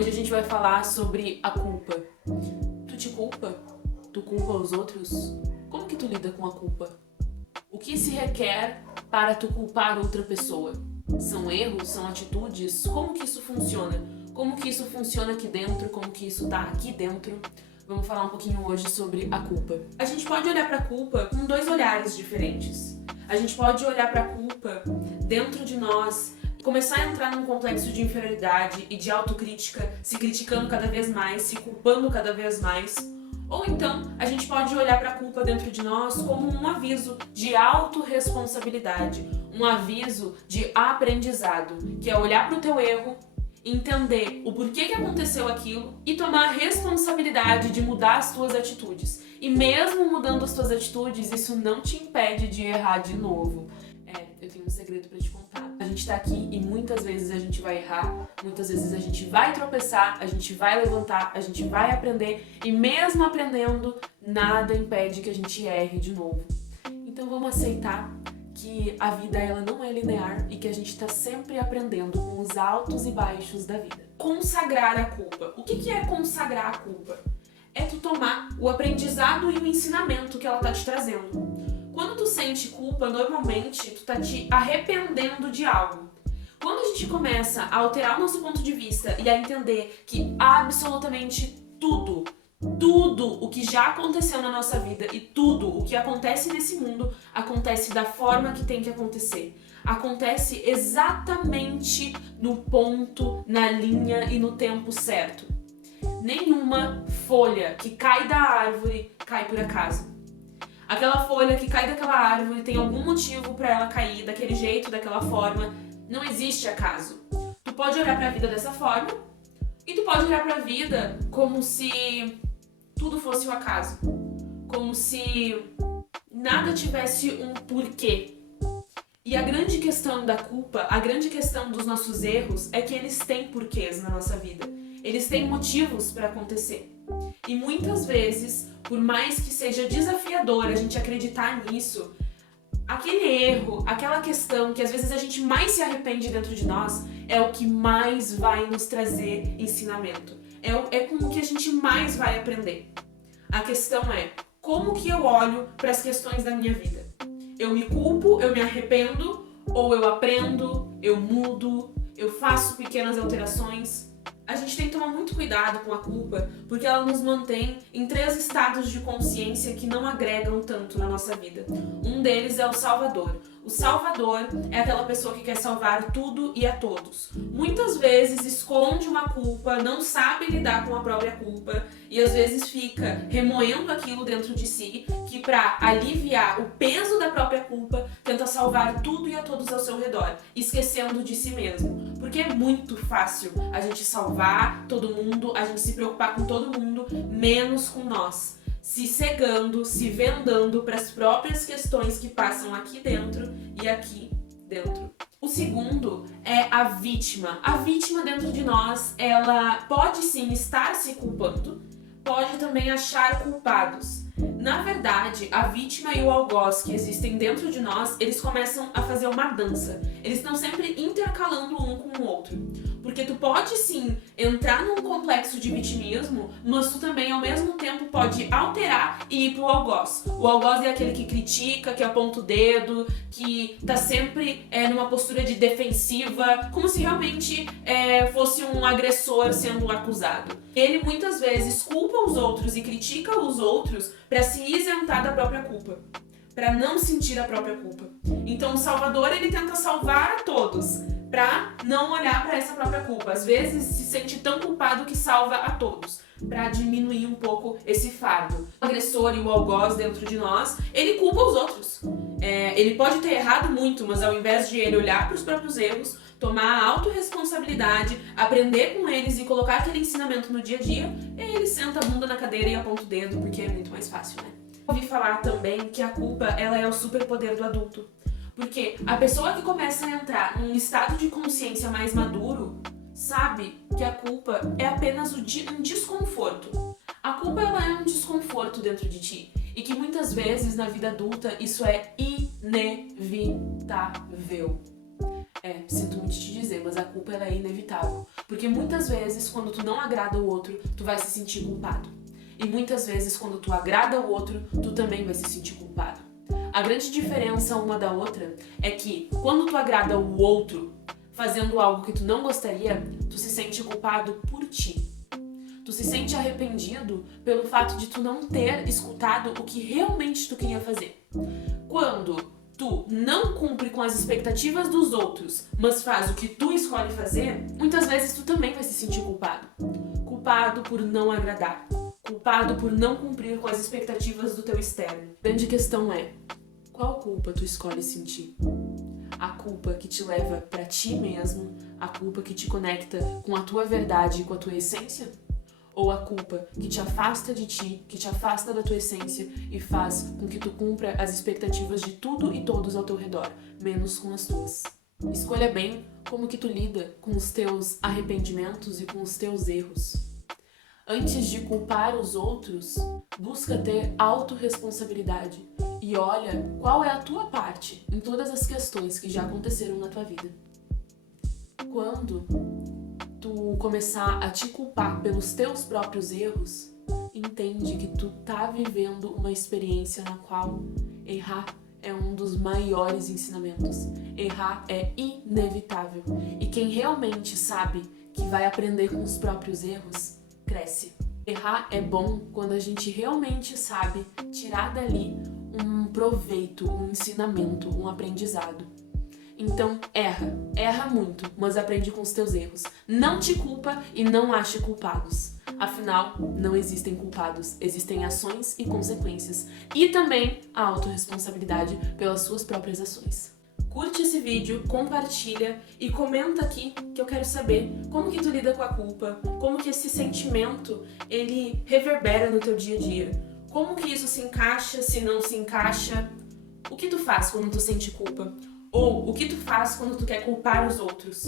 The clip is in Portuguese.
Hoje a gente vai falar sobre a culpa. Tu te culpa? Tu culpa os outros? Como que tu lida com a culpa? O que se requer para tu culpar outra pessoa? São erros? São atitudes? Como que isso funciona? Como que isso funciona aqui dentro? Como que isso tá aqui dentro? Vamos falar um pouquinho hoje sobre a culpa. A gente pode olhar para a culpa com dois olhares diferentes. A gente pode olhar para a culpa dentro de nós, começar a entrar num complexo de inferioridade e de autocrítica, se criticando cada vez mais, se culpando cada vez mais. Ou então, a gente pode olhar para a culpa dentro de nós como um aviso de autorresponsabilidade, um aviso de aprendizado, que é olhar para o teu erro, entender o porquê que aconteceu aquilo e tomar a responsabilidade de mudar as tuas atitudes. E mesmo mudando as tuas atitudes, isso não te impede de errar de novo. Eu tenho um segredo pra te contar. A gente tá aqui e muitas vezes a gente vai errar, muitas vezes a gente vai tropeçar, a gente vai levantar, a gente vai aprender e mesmo aprendendo, nada impede que a gente erre de novo. Então vamos aceitar que a vida ela não é linear e que a gente tá sempre aprendendo com os altos e baixos da vida. Consagrar a culpa. O que é consagrar a culpa? É tu tomar o aprendizado e o ensinamento que ela tá te trazendo. Quando tu sente culpa, normalmente tu tá te arrependendo de algo. Quando a gente começa a alterar o nosso ponto de vista e a entender que absolutamente tudo o que já aconteceu na nossa vida e tudo o que acontece nesse mundo acontece da forma que tem que acontecer. Acontece exatamente no ponto, na linha e no tempo certo. Nenhuma folha que cai da árvore cai por acaso. Aquela folha que cai daquela árvore tem algum motivo para ela cair daquele jeito, daquela forma. Não existe acaso. Tu pode olhar para a vida dessa forma e tu pode olhar para a vida como se tudo fosse um acaso. Como se nada tivesse um porquê. E a grande questão da culpa, a grande questão dos nossos erros é que eles têm porquês na nossa vida. Eles têm motivos para acontecer. E muitas vezes, por mais que seja desafiador a gente acreditar nisso, aquele erro, aquela questão que às vezes a gente mais se arrepende dentro de nós, é o que mais vai nos trazer ensinamento. É com o que a gente mais vai aprender. A questão é, como que eu olho para as questões da minha vida? Eu me culpo, eu me arrependo, ou eu aprendo, eu mudo, eu faço pequenas alterações? A gente tem que tomar muito cuidado com a culpa, porque ela nos mantém em 3 estados de consciência que não agregam tanto na nossa vida. Um deles é o salvador. O salvador é aquela pessoa que quer salvar tudo e a todos. Muitas vezes esconde uma culpa, não sabe lidar com a própria culpa e às vezes fica remoendo aquilo dentro de si, que para aliviar o peso da própria culpa, tenta salvar tudo e a todos ao seu redor, esquecendo de si mesmo. Porque é muito fácil a gente salvar todo mundo, a gente se preocupar com todo mundo, menos com nós. Se cegando, se vendando para as próprias questões que passam aqui dentro e aqui dentro. O segundo é a vítima. A vítima dentro de nós, ela pode sim estar se culpando, pode também achar culpados. Na verdade, a vítima e o algoz que existem dentro de nós, eles começam a fazer uma dança. Eles estão sempre intercalando um com o outro. Porque tu pode sim entrar num complexo de vitimismo, mas tu também ao mesmo tempo pode alterar e ir pro algoz. O algoz é aquele que critica, que aponta o dedo, que tá sempre numa postura de defensiva, como se realmente fosse um agressor sendo acusado. Ele muitas vezes culpa os outros e critica os outros para se isentar da própria culpa, para não sentir a própria culpa. Então o salvador, ele tenta salvar a todos, para não olhar para essa própria culpa. Às vezes se sente tão culpado que salva a todos, para diminuir um pouco esse fardo. O agressor e o algoz dentro de nós, ele culpa os outros. Ele pode ter errado muito, mas ao invés de ele olhar para os próprios erros, tomar a autorresponsabilidade, aprender com eles e colocar aquele ensinamento no dia a dia, ele senta a bunda na cadeira e aponta o dedo, porque é muito mais fácil, né? Ouvi falar também que a culpa, ela é o superpoder do adulto. Porque a pessoa que começa a entrar num estado de consciência mais maduro sabe que a culpa é apenas um desconforto. A culpa, ela é um desconforto dentro de ti. E que muitas vezes na vida adulta isso é inevitável. Sinto muito te dizer, mas a culpa ela é inevitável. Porque muitas vezes, quando tu não agrada o outro, tu vai se sentir culpado. E muitas vezes, quando tu agrada o outro, tu também vai se sentir culpado. A grande diferença uma da outra é que, quando tu agrada o outro, fazendo algo que tu não gostaria, tu se sente culpado por ti. Tu se sente arrependido pelo fato de tu não ter escutado o que realmente tu queria fazer. Quando tu não cumpre com as expectativas dos outros, mas faz o que tu escolhe fazer, muitas vezes tu também vai se sentir culpado. Culpado por não agradar. Culpado por não cumprir com as expectativas do teu externo. A grande questão é, qual culpa tu escolhe sentir? A culpa que te leva pra ti mesmo, a culpa que te conecta com a tua verdade e com a tua essência? Ou a culpa que te afasta de ti, que te afasta da tua essência e faz com que tu cumpra as expectativas de tudo e todos ao teu redor, menos com as tuas? Escolha bem como que tu lida com os teus arrependimentos e com os teus erros. Antes de culpar os outros, busca ter autorresponsabilidade e olha qual é a tua parte em todas as questões que já aconteceram na tua vida. Quando tu começar a te culpar pelos teus próprios erros, entende que tu tá vivendo uma experiência na qual errar é um dos maiores ensinamentos. Errar é inevitável. E quem realmente sabe que vai aprender com os próprios erros, cresce. Errar é bom quando a gente realmente sabe tirar dali um proveito, um ensinamento, um aprendizado. Então, erra muito, mas aprende com os teus erros. Não te culpa e não ache culpados. Afinal, não existem culpados, existem ações e consequências. E também a autorresponsabilidade pelas suas próprias ações. Curte esse vídeo, compartilha e comenta aqui que eu quero saber como que tu lida com a culpa, como que esse sentimento ele reverbera no teu dia a dia. Como que isso se encaixa, se não se encaixa? O que tu faz quando tu sente culpa? Ou o que tu faz quando tu quer culpar os outros?